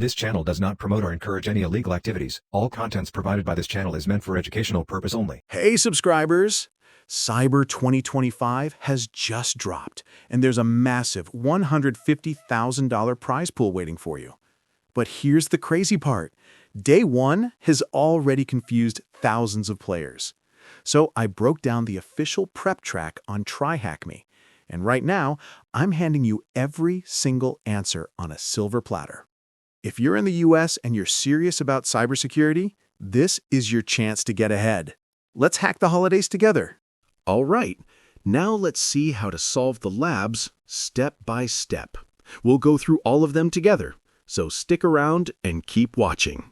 This channel does not promote or encourage any illegal activities. All contents provided by this channel is meant for educational purpose only. Hey subscribers! Cyber 2025 has just dropped, and there's a massive $150,000 prize pool waiting for you. But here's the crazy part. Day one has already confused thousands of players. So I broke down the official prep track on TryHackMe, and right now, I'm handing you every single answer on a silver platter. If you're in the US and you're serious about cybersecurity, this is your chance to get ahead. Let's hack the holidays together. All right, now let's see how to solve the labs step by step. We'll go through all of them together, so stick around and keep watching.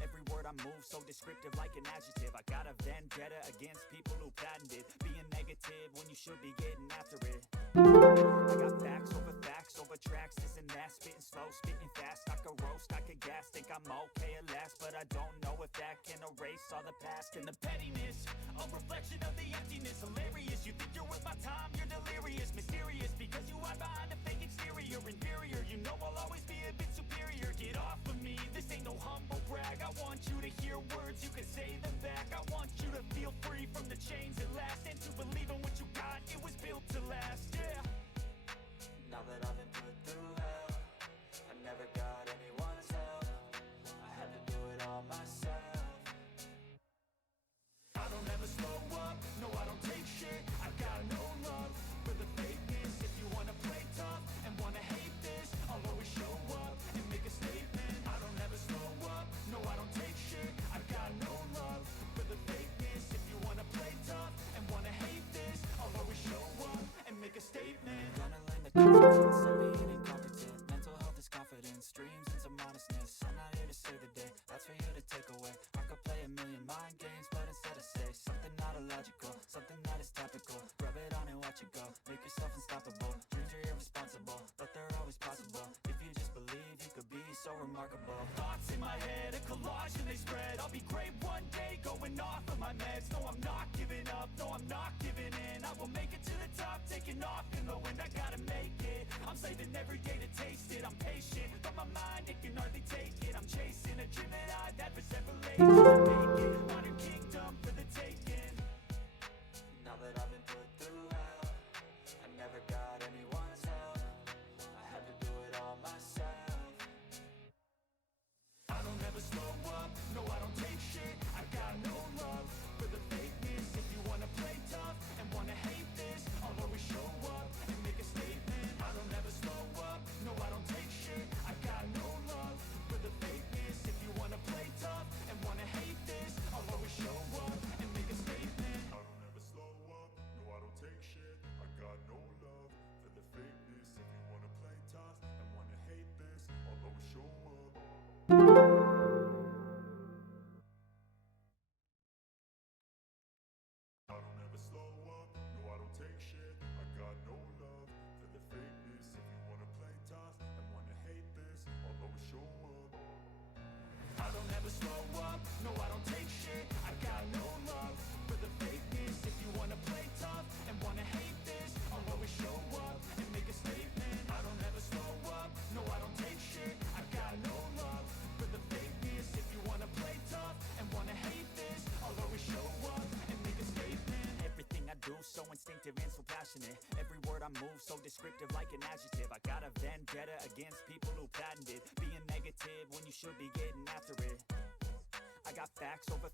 Every word I move so descriptive like an adjective. I got a vendetta against people who patented being negative when you should be getting after it. I got facts over tracks, this and that, spitting slow, spitting fast. I could roast, I could gas, think I'm okay at last, but I don't know if that can erase all the past. And the pettiness, a reflection of the emptiness. Hilarious, you think you're worth my time, you're delirious. Mysterious, because you hide behind a fake exterior. Inferior, you know I'll always be a bit superior. Get off of me, this ain't no humble brag. I want you to hear words, you can say them back. I want you to feel free from the chains at last, and to believe in what you got, it was built to last, yeah. Now that I've been put through hell, I never got anyone's help. I had to do it all myself. I don't ever slow up, no I don't take shit. I got no love for the fakeness. If you wanna play tough and wanna hate this, I'll always show up and make a statement. I don't ever slow up, no I don't take shit. I got no love for the fakeness. If you wanna play tough and wanna hate this, I'll always show up and make a statement. Gonna learn the consequence of being incompetent. Mental health is confidence, dreams and some honestness. I'm not here to save the day, that's for you to take away. I could play a million mind games, but instead I say something not illogical, something that is topical. Rub it on and watch it go, make yourself unstoppable. Dreams are irresponsible, but they're always possible. If you just believe, you could be so remarkable. Thoughts in my head, a collage and they spread. I'll be great one day, going off of my meds. No, I'm not giving up, no, I'm not giving in. I will make it to the top, taking off in the wind. I gotta make it, I'm saving every day to taste it. I'm patient, but my mind, it can hardly take it. I'm chasing a dream that I've had for several ages. To make it, modern kingdom for the taking. Now that I've been put through hell, I never got anyone's help. I had to do it all myself. I don't ever slow up, no I don't take shit. I got no love for the fakeness. If you wanna play tough and wanna hate this, I'll always show up and make a statement. I don't ever slow up, no I don't take shit. I got no love for the fakeness. If you wanna play tough and wanna hate this, I'll always show up and make a statement. I don't ever slow up, no I don't take shit. I got no love for the fakeness. If you wanna play tough and wanna hate this, I'll always show up. I don't ever slow up, no I don't take shit. I got no love for the fakeness. If you wanna play tough and wanna hate this, I'll always show up. I don't ever slow up, no I don't take shit. I got no love for the fakeness. If you wanna play tough and wanna hate this, I'll always show up and make a statement. I don't ever slow up, no I don't take shit. I got no love for the fakeness. If you wanna play tough and wanna hate this, I'll always show up and make a statement. Everything I do so instinctive and so passionate. Every word I move so descriptive like an adjective. I got a vendetta against people who patented being negative when you should be getting after it. I got facts over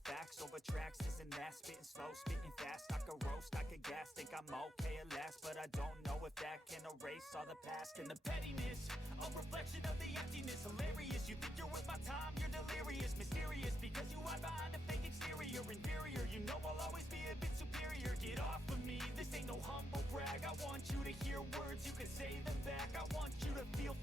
tracks, this and that, spitting slow, spitting fast. I could roast, I could gas, think I'm okay at last, but I don't know if that can erase all the past. And the pettiness, a reflection of the emptiness. Hilarious, you think you're worth my time, you're delirious. Mysterious, because you hide behind a fake exterior. Inferior, you know I'll always be a bit superior. Get off of me, this ain't no humble brag. I want you to hear words, you can say them back. I want you to feel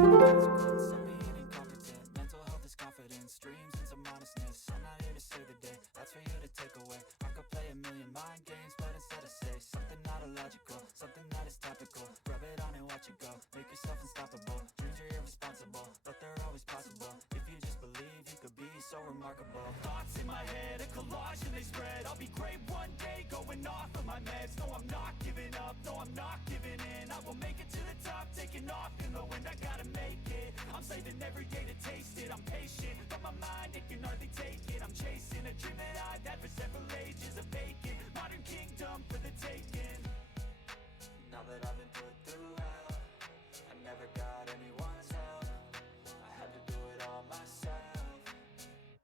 Stop being incompetent. Mental health is confidence, dreams and some honestness. I'm not here to save the day, that's for you to take away. I could play a million mind games, but instead I say something not illogical, something that is topical. Rub it on and watch it go, make yourself unstoppable. Dreams are irresponsible, but they're always possible. If you just believe, you could be so remarkable. Thoughts in my head, a collage and they spread. I'll be great one day, going off of my meds. No, I'm not giving up, no, I'm not giving in. I will make it to the top, taking off in the wind. I gotta make it, I'm saving every day to taste it. I'm patient, but my mind, it can hardly take it. I'm chasing a dream that I've had for several ages. A vacant, modern kingdom for the taking. Now that I've been put through hell, I never got anyone's help. I had to do it all myself.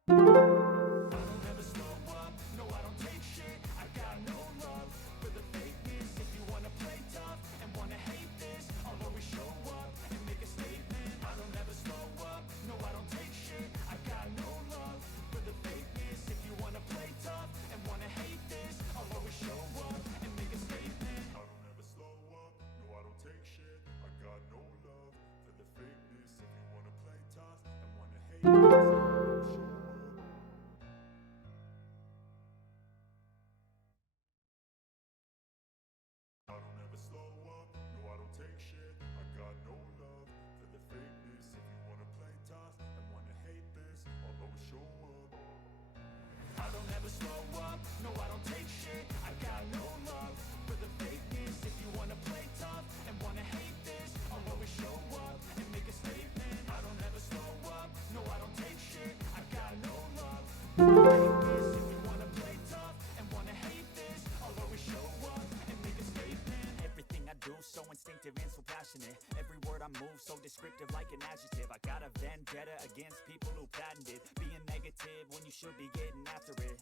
I don't ever slow up, no I don't take shit. I got no love for the fakeness. If you wanna play tough and wanna hate this, I'll always show up and make a statement. I don't ever slow up, no I don't take shit. I got no love for the fakeness. If you wanna play tough and wanna hate this, I'll always show up and make a statement. I don't ever slow up, no I don't take shit. I got no love for the fakeness. If you wanna play tough and wanna hate this, I'll always show up. I don't ever slow up, no I don't take shit. I got no love for the fakeness. If you wanna play tough and wanna hate this, I'll always show up. I don't ever slow up, no I don't take shit. I got no love for the fakeness. If you wanna play tough and wanna hate this, I'll always show up and make a statement. I don't ever slow up, no I don't take shit. I got no love for the fakeness. If you wanna play tough and wanna hate this, I'll always show up and make a statement. Everything I do so instinctive and so passionate. Every word I move so descriptive like an adjective. I got a vendetta against people who patented being negative when you should be getting after it.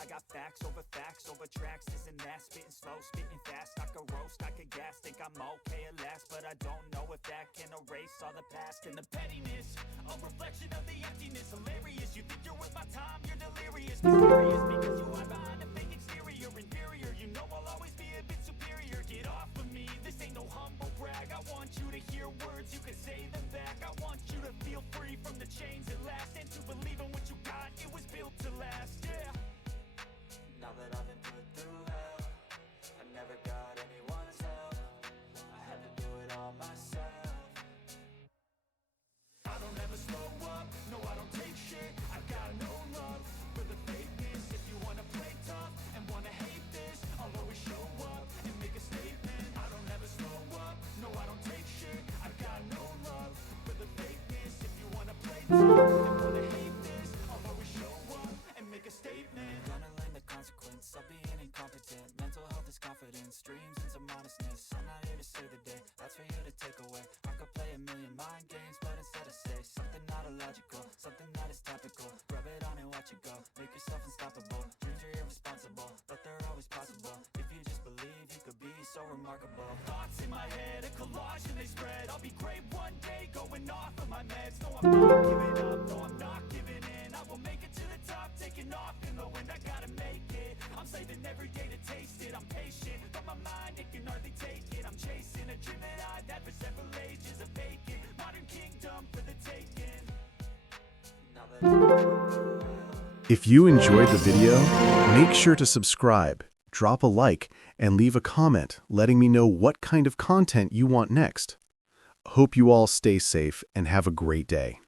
I got facts over tracks, this and that. Spitting slow, spitting fast. I could roast, I could gas. Think I'm okay at last, but I don't know if that can erase all the past. And the pettiness, a reflection of the emptiness. Hilarious, you think you're worth my time, you're delirious. Mysterious, because you hide behind a fake exterior. Inferior, you know I'll always be a bit superior. Get off of me, this ain't no humble brag. I want you to hear words, you can say them back. I want you to feel free from the chains at last, and to believe in what you got, it was built to last, yeah. Now that I've been put through hell, I never got anyone's help. I had to do it all myself. I don't ever slow up, no I don't take shit. I got no love for the fakeness. If you wanna play tough and wanna hate this, I'll always show up and make a statement. I don't ever slow up, no I don't take shit. I got no love for the fakeness. If you wanna play tough and wanna hate this, I'll always show up and make a statement. Gonna learn the consequence of being incompetent. Mental health is confidence, dreams and some honestness. I'm not here to save the day, that's for you to take away. I could play a million mind games, but instead I say something not illogical, something that is topical. Rub it on and watch it go, make yourself unstoppable. Dreams are irresponsible, but they're always possible. If you just believe, you could be so remarkable. Thoughts in my head, a collage and they spread. I'll be great one day, going off of my meds. No, I'm not giving up, no, I'm not giving in. I will make it to the top, taking off in the wind. I gotta make it, I'm saving every day to taste it. I'm patient, but my mind, it can hardly take it. I'm chasing a dream that I've had for several ages. A vacant, modern kingdom for the taking. Now that If you enjoyed the video, make sure to subscribe, drop a like, and leave a comment letting me know what kind of content you want next. Hope you all stay safe and have a great day.